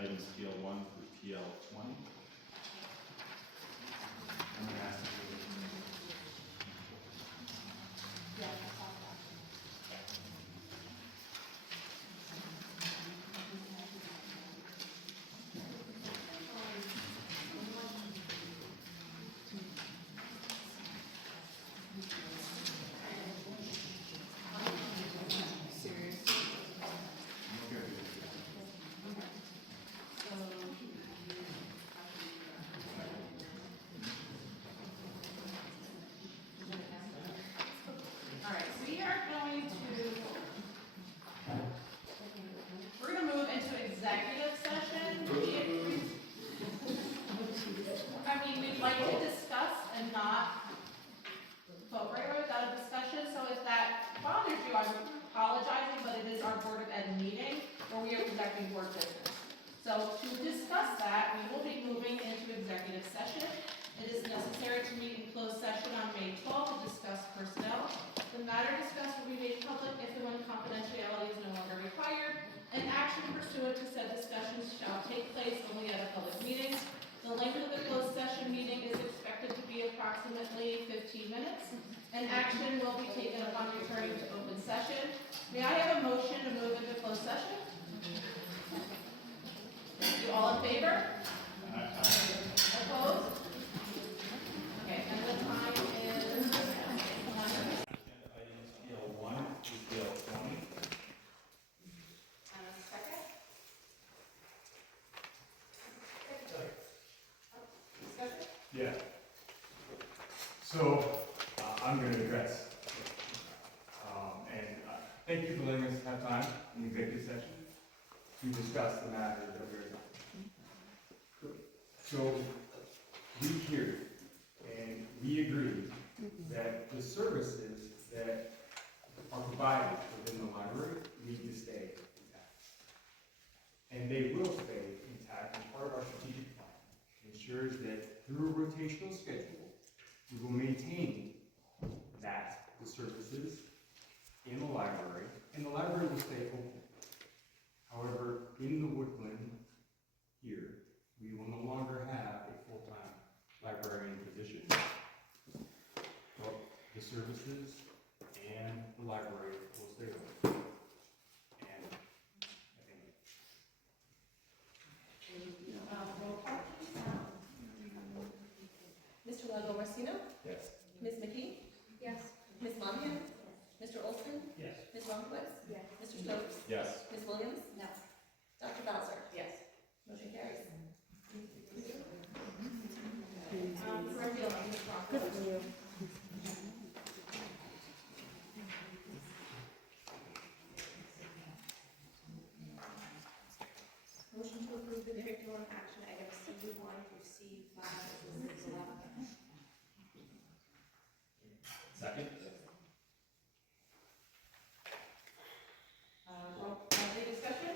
items PL1 through PL20. I'm going to ask you. We're going to move into executive session. We'd like to discuss and not vote right away without a discussion. So if that bothers you, I'm apologizing, but it is our Board of Ed meeting where we are conducting board business. So to discuss that, we will be moving into executive session. It is necessary to meet in closed session on May 12th to discuss personnel. The matter discussed will be made public if and when confidentiality is no longer required. An action pursuant to said discussions shall take place only at a public meeting. The length of the closed session meeting is expected to be approximately 15 minutes. An action will be taken upon returning to open session. May I have a motion to move into closed session? You all in favor? Opposed? Okay, and the time is Items PL1 through PL20. and a second. Discussion? Yeah. So I'm going to address, and thank you for letting us have time in the executive session to discuss the matter that we're on. So we hear and we agree that the services that are provided within the library need to stay intact. And they will stay intact as part of our strategic plan. It ensures that through a rotational schedule, we will maintain the services in the library, and the library will stay open. However, in the woodland here, we will no longer have a full-time librarian position. But the services and the library will stay open. And I think Roll call. Mr. Lago-Marcino? yes. Ms. McKee? Yes. Ms. Monahan? Mr. Olson? Yes. Ms. Ronquist? Yes. Mr. Stokes? Yes. Ms. Williams? No. Dr. Bowser? Yes. Motion carries. Curriculum, Ms. Ronquist. Motion to approve the curriculum action items C1 through C5 is allowed. Second? Any discussion?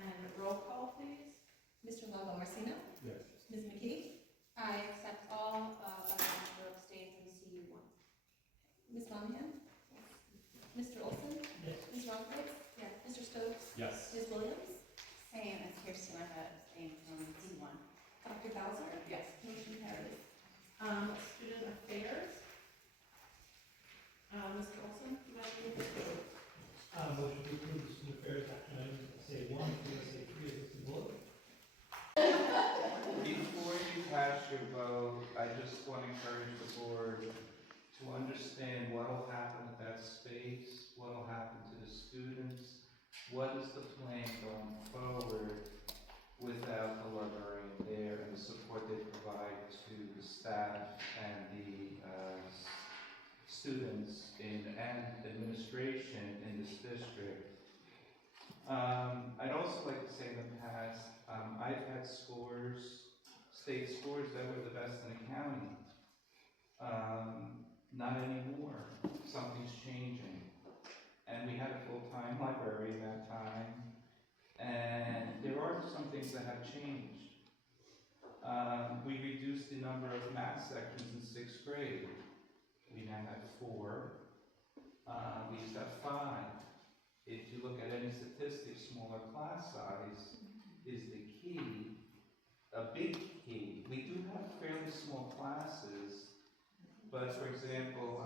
And roll call, please. Mr. Lago-Marcino? Yes. Ms. McKee? I accept all, but I have to abstain from C1. Ms. Monahan? Mr. Olson? Yes. Ms. Ronquist? Yes. Mr. Stokes? Yes. Ms. Williams? Same as Kirsten, I have abstained from C1. Dr. Bowser? Yes. Motion carries. Student affairs? Mr. Olson, do you have anything? Motion to approve the student affairs action items, SA1 through SA3 as listed below. Before you pass your vote, I just want to encourage the board to understand what will happen with that space, what will happen to the students, what is the plan going forward without the librarian there and the support they provide to the staff and the students and administration in this district. I'd also like to say in the past, I've had state scores that were the best in the county. Not anymore. Something's changing. And we had a full-time library at that time. And there are some things that have changed. We reduced the number of math sections in 6th grade. We now have 4. We used to have 5. if you look at any statistics, smaller class size is the key, a big key. We do have fairly small classes, but for example,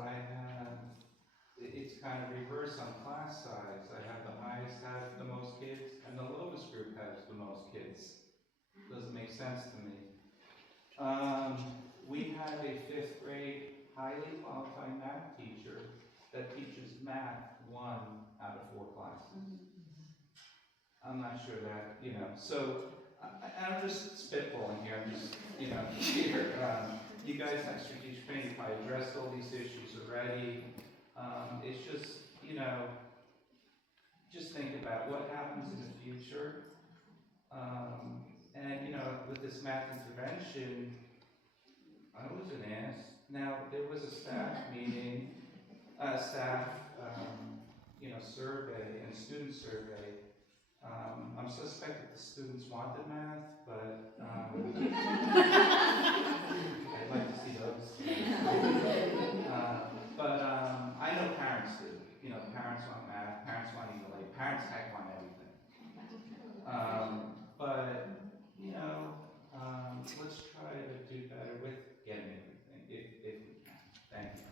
it's kind of reverse on class size. I have the highest has the most kids, and the lowest group has the most kids. Doesn't make sense to me. We have a 5th grade highly qualified math teacher that teaches math 1 out of 4 classes. I'm not sure that, so I'm just spitballing here. I'm just, here. You guys have strategic planning. You probably addressed all these issues already. It's just, just think about what happens in the future. And, with this math intervention, I wasn't asked. Now, there was a staff meeting, survey and student survey. I'm suspect that the students wanted math, but I'd like to see those. I know parents do. Parents want math, parents want ELA, parents heck want everything. Let's try to do better with getting everything, if we can. Thank you.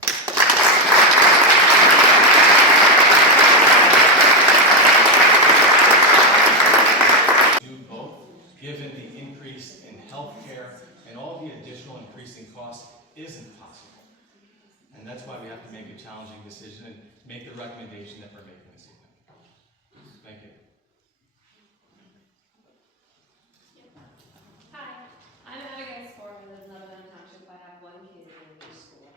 Do both, given the increase in healthcare and all the additional increasing costs, isn't possible. And that's why we have to make a challenging decision and make the recommendation that we're making this evening. Thank you. Hi, I'm Abigail Spore. I live in Lebanon Township. I have 1 kid in elementary school.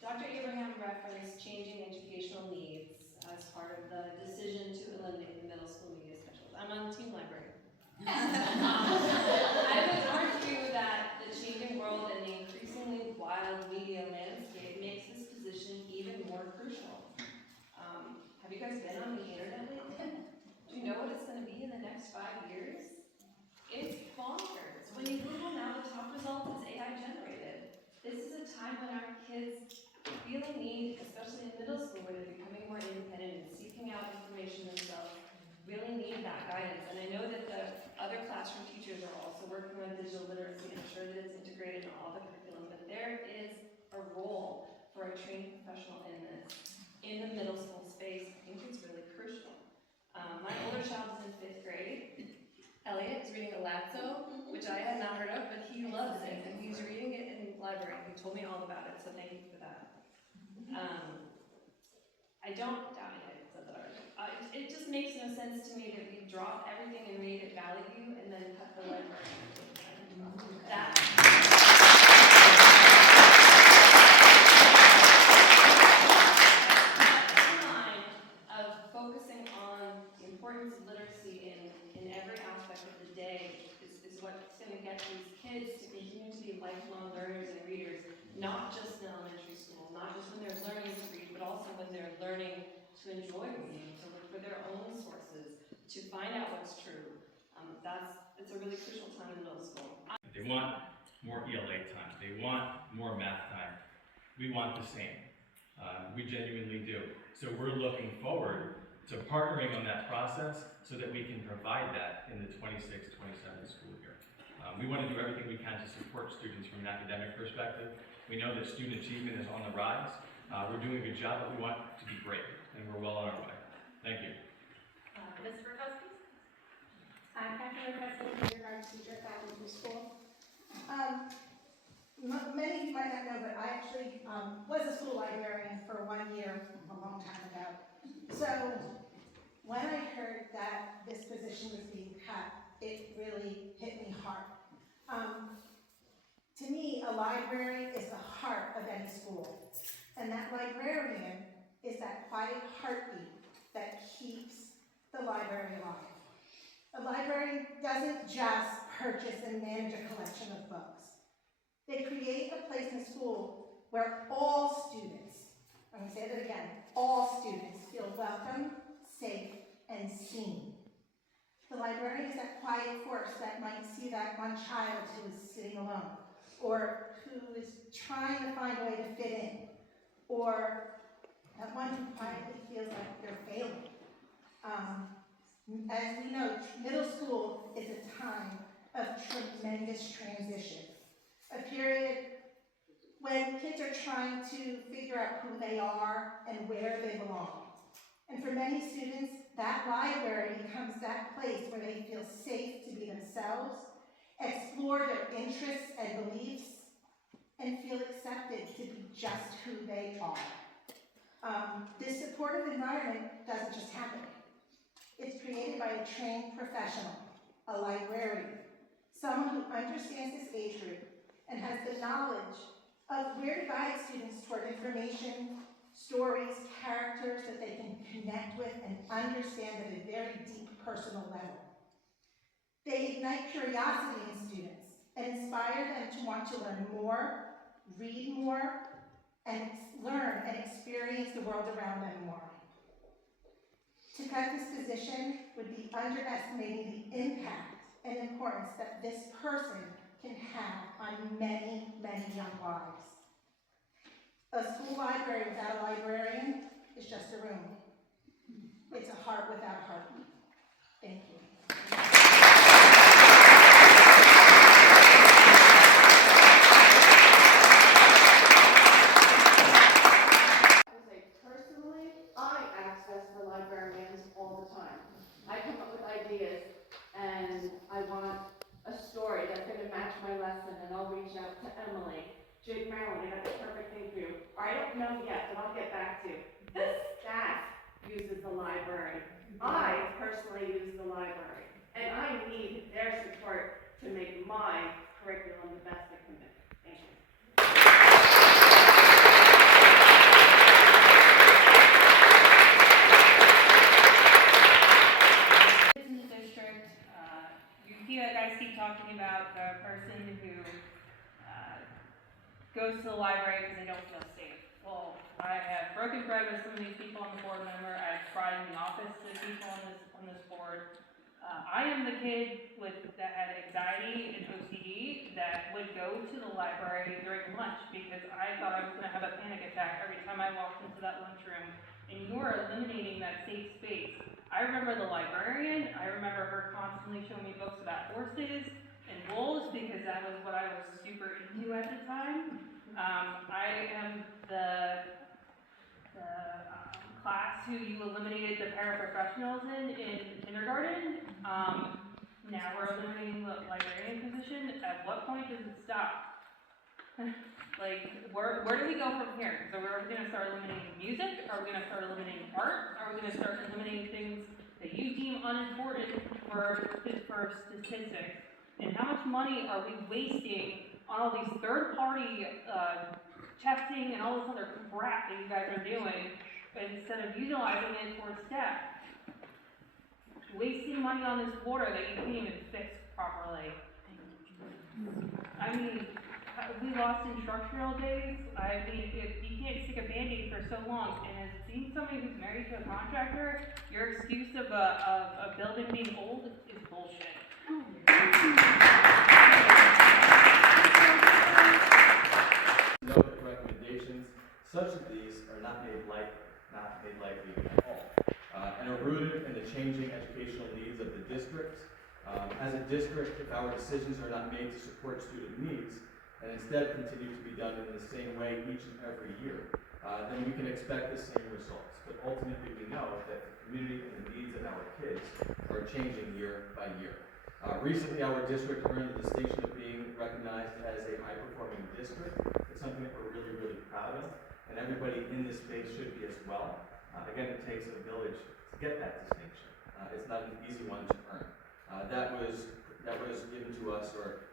Dr. Abraham referenced changing educational needs as part of the decision to eliminate the middle school media schedules. I'm on the team library. I would argue that the changing world and the increasingly wild media landscape makes this position even more crucial. Have you guys been on the internet lately? Do you know what it's going to be in the next 5 years? It's bonkers. When you Google now, the top result is AI generated. This is a time when our kids really need, especially in middle school where they're becoming more independent and seeking out information themselves, really need that guidance. And I know that the other classroom teachers are also working on digital literacy and ensure that it's integrated in all the curriculum, but there is a role for a trained professional in this. In the middle school space, I think it's really crucial. My older child is in 5th grade. Elliot is reading Alazzo, which I had not heard of, but he loves it, and he's reading it in the library. He told me all about it, so thank you for that. I don't doubt it. It just makes no sense to me that we drop everything and read at Valley View and then cut the library. That line of focusing on the importance of literacy in every aspect of the day is what's going to get these kids to continue to be lifelong learners and readers, not just in elementary school, not just when they're learning to read, but also when they're learning to enjoy reading, to look for their own sources, to find out what's true. It's a really crucial time in middle school. They want more ELA time. They want more math time. We want the same. We genuinely do. So we're looking forward to partnering on that process so that we can provide that in the 26-27 school year. We want to do everything we can to support students from an academic perspective. We know that student achievement is on the rise. We're doing a good job, but we want it to be great, and we're well on our way. Thank you. Ms. Burkowski? I'm Catherine President, kindergarten teacher at Valley School. Many of you might not know, but I actually was a school librarian for 1 year, a long time ago. So when I heard that this position was being cut, it really hit me hard. To me, a library is the heart of any school. And that librarian is that quiet heartbeat that keeps the library alive. A library doesn't just purchase and manage a collection of books. They create a place in school where all students, I'm going to say that again, all students feel welcome, safe, and seen. The librarian is that quiet force that might see that one child who is sitting alone, or who is trying to find a way to fit in, or that one who quietly feels like they're failing. As we know, middle school is a time of tremendous transition, a period when kids are trying to figure out who they are and where they belong. And for many students, that library becomes that place where they feel safe to be themselves, explore their interests and beliefs, and feel accepted to be just who they are. This supportive environment doesn't just happen. It's created by a trained professional, a librarian, someone who understands this age group and has the knowledge of where to guide students toward information, stories, characters that they can connect with and understand at a very deep personal level. They ignite curiosity in students and inspire them to want to learn more, read more, and learn and experience the world around them more. To cut this position would be underestimating the impact and importance that this person can have on many, many young lives. A school library without a librarian is just a room. It's a heart without a heartbeat. Thank you. Personally, I access the librarians all the time. I come up with ideas and I want a story that's going to match my lesson, and I'll reach out to Emily. Jake Marilyn, I got the perfect thing for you. Or I don't know yet, but I'll get back to you. The staff uses the library. I personally use the library. And I need their support to make my curriculum the best it can be. Thank you. In the district, you hear guys keep talking about the person who goes to the library because they don't feel safe. Well, I have broken bread with some of these people on the board member. I've tried in the office to people on this board. I am the kid that had anxiety and OCD that would go to the library during lunch because I thought I was going to have a panic attack every time I walked into that lunchroom. And you are eliminating that safe space. I remember the librarian. I remember her constantly showing me books about horses and wolves because that was what I was super into at the time. I am the class who you eliminated the paraprofessionals in kindergarten. Now we're eliminating the librarian position. At what point does it stop? Like, where do we go from here? So we're going to start eliminating music? Are we going to start eliminating art? Are we going to start eliminating things that you deem unimportant for statistics? And how much money are we wasting on all these third-party testing and all this other crap that you guys are doing instead of utilizing it towards staff? Wasting money on this water that you can't even fix properly. I mean, we lost instructional days. I mean, if you can't stick a Band-Aid for so long, and as being somebody who's married to a contractor, your excuse of a building being old is bullshit. Note that recommendations such as these are not made lightly at all, and are rooted in the changing educational needs of the district. As a district, if our decisions are not made to support student needs, and instead continue to be done in the same way each and every year, then we can expect the same results. But ultimately, we know that the community and the needs of our kids are changing year by year. Recently, our district earned the distinction of being recognized as a high-performing district. It's something that we're really, really proud of, and everybody in this space should be as well. Again, it takes a village to get that distinction. It's not an easy one to earn. That was given to us or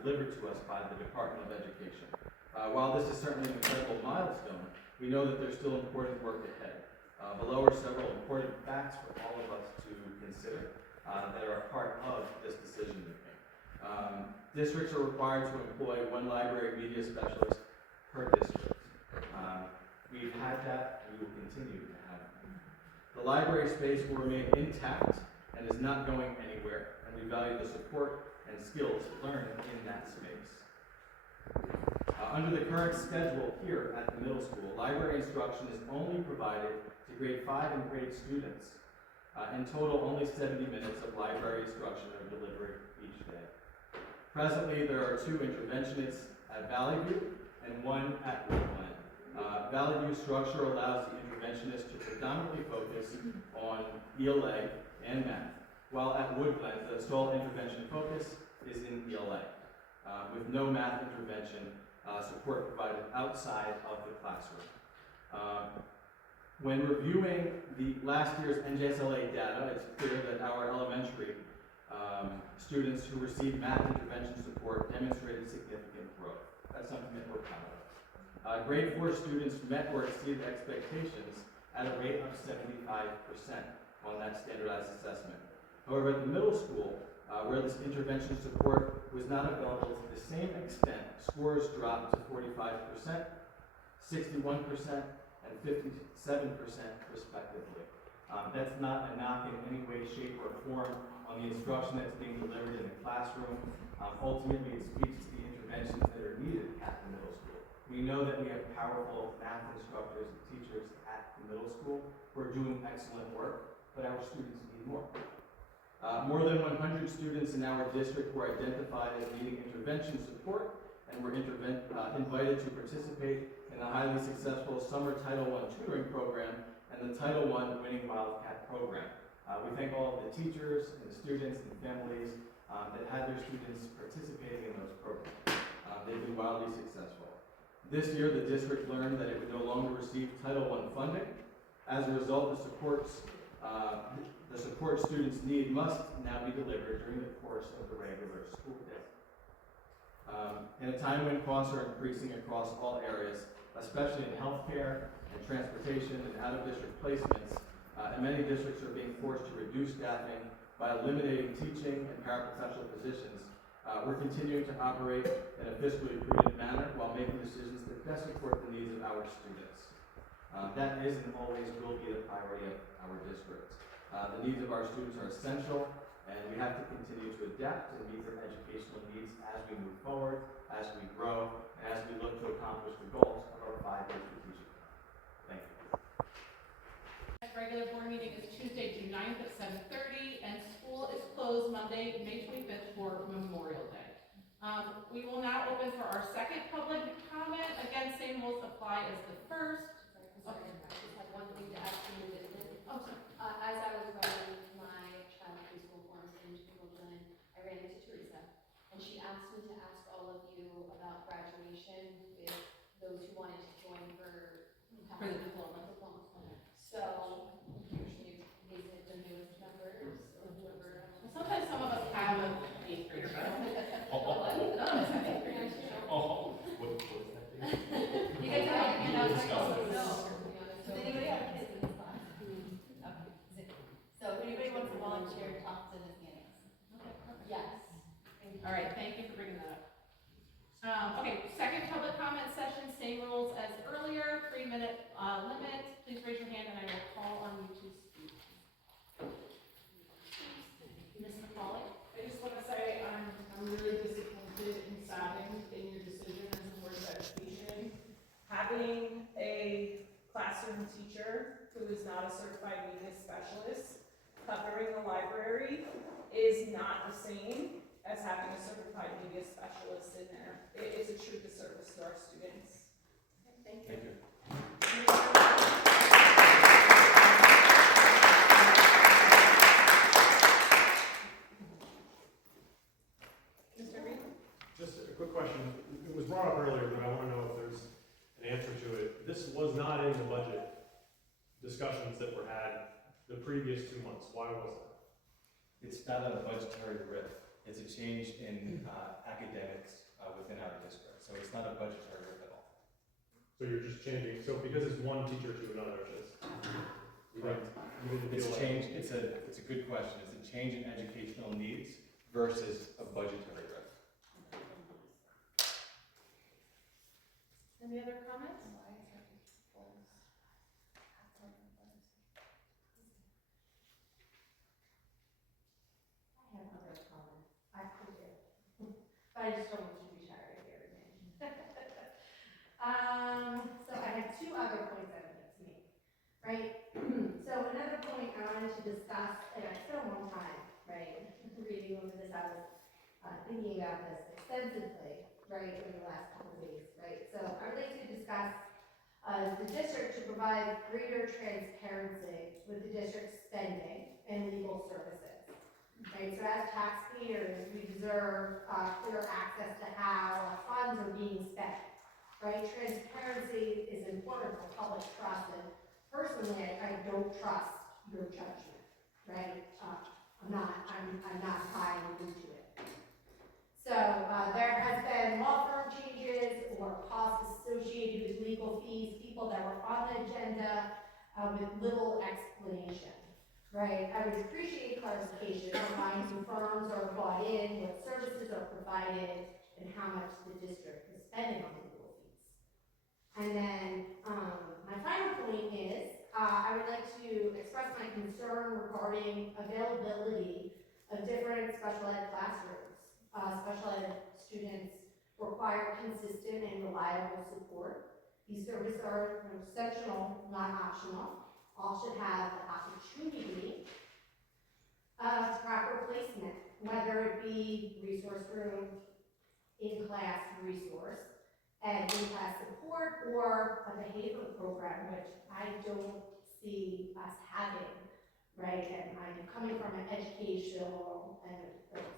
delivered to us by the Department of Education. While this is certainly an incredible milestone, we know that there's still important work ahead. Below are several important facts for all of us to consider that are a part of this decision making. Districts are required to employ one library media specialist per district. We've had that, and we will continue to have it. The library space will remain intact and is not going anywhere, and we value the support and skills learned in that space. Under the current schedule here at the middle school, library instruction is only provided to grade 5 and grade students. In total, only 70 minutes of library instruction are delivered each day. Presently, there are 2 interventionists at Valley View and 1 at Woodland. Valley View structure allows the interventionist to predominantly focus on ELA and math, while at Woodland, the sole intervention focus is in ELA, with no math intervention support provided outside of the classroom. When reviewing the last year's NJSLA data, it's clear that our elementary students who received math intervention support demonstrated significant growth. That's something that we're proud of. Grade 4 students met or exceeded expectations at a rate of 75% on that standardized assessment. However, at the middle school, where this intervention support was not available to the same extent, scores dropped to 45%, 61%, and 57% respectively. That's not a knock in any way, shape, or form on the instruction that's being delivered in the classroom. Ultimately, it speaks to the interventions that are needed at the middle school. We know that we have powerful math instructors and teachers at the middle school who are doing excellent work, but our students need more. More than 100 students in our district were identified as needing intervention support and were invited to participate in the highly successful Summer Title I tutoring program and the Title I Winning Wildcat program. We thank all of the teachers and the students and families that had their students participating in those programs. They've been wildly successful. This year, the district learned that it would no longer receive Title I funding. As a result, the support students need must now be delivered during the course of the regular school day. In a time when costs are increasing across all areas, especially in healthcare and transportation and out-of-district placements, and many districts are being forced to reduce staffing by eliminating teaching and paraprofessional positions, we're continuing to operate in a fiscally prudent manner while making decisions that best support the needs of our students. That is and always will be the priority of our district. The needs of our students are essential, and we have to continue to adapt and meet their educational needs as we move forward, as we grow, and as we look to accomplish the goals of our 5-year strategic plan. Thank you. Next regular board meeting is Tuesday, June 9th at 7:30, and school is closed Monday, May 25th for Memorial Day. We will now open for our second public comment. Again, same rules apply as the first. Sorry, I just have one thing to ask you. Oh, sorry. As I was writing my child preschool forms into Google, I ran into Teresa, and she asked me to ask all of you about graduation with those who wanted to join for For the diploma. So, usually, is it the newest members or whoever? Sometimes some of us have an 8th grader. Oh, I didn't know. Oh, what is that? You guys have, you know, Discuss it. Does anybody have kids in this class? Okay. So if anybody wants to volunteer, talk to Ms. Mannings. Yes. All right, thank you for bringing that up. Okay, second public comment session, same rules as earlier, 3-minute limit. Please raise your hand and I will call on you to speak. Ms. McCauley? I just want to say I'm really disappointed and saddened in your decision as a board of education. Having a classroom teacher who is not a certified media specialist covering the library is not the same as having a certified media specialist in there. It is a true disservice to our students. Thank you. Thank you. Mr. Reed? Just a quick question. It was brought up earlier, but I want to know if there's an answer to it. This was not in the budget discussions that were had the previous 2 months. Why was that? It's not a budgetary rift. It's a change in academics within our district. So it's not a budgetary rift at all. So you're just changing, so because it's one teacher to another, it's Correct. It's change. It's a good question. It's a change in educational needs versus a budgetary rift. Any other comments? I have other comments. I could do. But I just don't want you to be tired of hearing me. So I have 2 other points I wanted to make, right? So another point I wanted to discuss, and I spent a long time, right, reading over this, I was thinking about this extensively, right, over the last couple of days, right? So I would like to discuss the district to provide greater transparency with the district's spending and legal services. Right, so as taxpayers, we deserve clear access to how our funds are being spent. Right, transparency is important for public trust, and personally, I don't trust your judgment. Right, I'm not buying into it. So there has been law firm changes or costs associated with legal fees, people that were on the agenda with little explanation. Right, I would appreciate clarification on why new firms are brought in, what services are provided, and how much the district is spending on legal fees. And then my final point is I would like to express my concern regarding availability of different special ed classrooms. Special ed students require consistent and reliable support. These services are exceptional, not optional. All should have the opportunity of proper placement, whether it be resource room, in-class resource, and in-class support, or a behavior program, which I don't see us having, right? And I'm coming from an educational and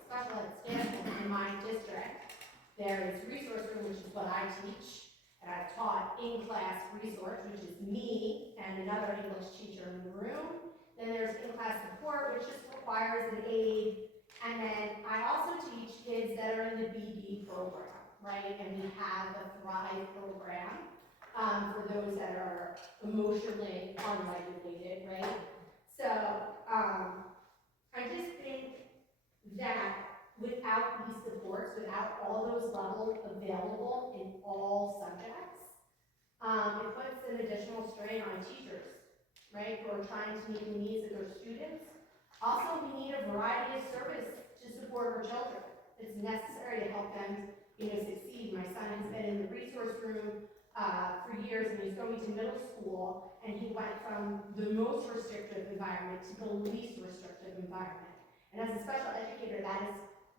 special ed standpoint in my district. There is resource room, which is what I teach, and I've taught in-class resource, which is me and another English teacher in the room. Then there's in-class support, which just requires an aide. And then I also teach kids that are in the BD program, right? And we have a Thrive program for those that are emotionally unregulated, right? So I just think that without these supports, without all those levels available in all subjects, it puts an additional strain on teachers, right, who are trying to meet the needs of their students. Also, we need a variety of service to support our children. It's necessary to help them, succeed. My son has been in the resource room for years, and he's going to middle school, and he went from the most restrictive environment to the least restrictive environment. And as a special educator, that is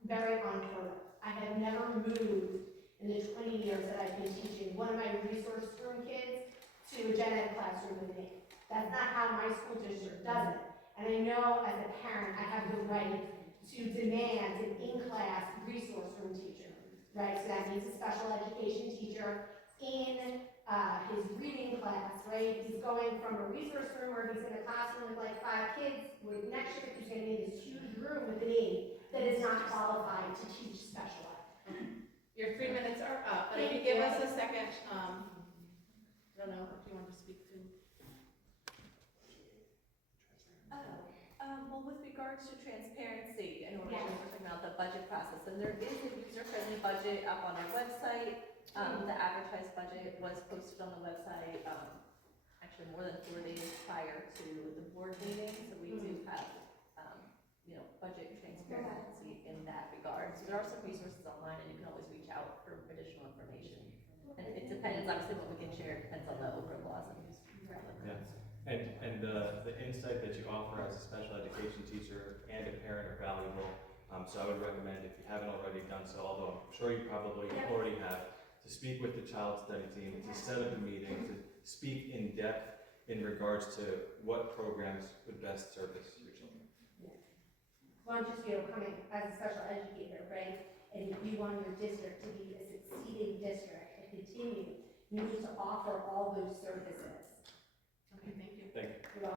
very unheard of. I have never moved in the 20 years that I've been teaching one of my resource room kids to a gen ed classroom with me. That's not how my school district does it. And I know as a parent, I have the right to demand an in-class resource room teacher, right? So that means a special education teacher in his reading class, right? He's going from a resource room where he's in a classroom with like 5 kids, with next year he's going to be in this huge room with an aide that is not qualified to teach special ed. Your 3 minutes are up, but if you Thank give you. us a second, I don't know if you want to speak to. Well, with regards to transparency, in order Yes. to talk about the budget process, and there is a user-friendly budget up on our website. The advertised budget was posted on the website, actually more than 4 days prior to the board meeting, so we do have, budget transparency in that regard. So there are some resources online, and you can always reach out for additional information. And it depends, obviously, what we can share, depends on the overall laws and use. Yeah. And the insight that you offer as a special education teacher and a parent are valuable. So I would recommend, if you haven't already done so, although I'm sure you probably already have, to speak with the child study team, to set up a meeting, to speak in depth in regards to what programs would best service your children. Well, I'm just, coming as a special educator, right? And if you want your district to be a succeeding district and continue, you need to offer all those services. Okay, thank you. Thank you. You're welcome.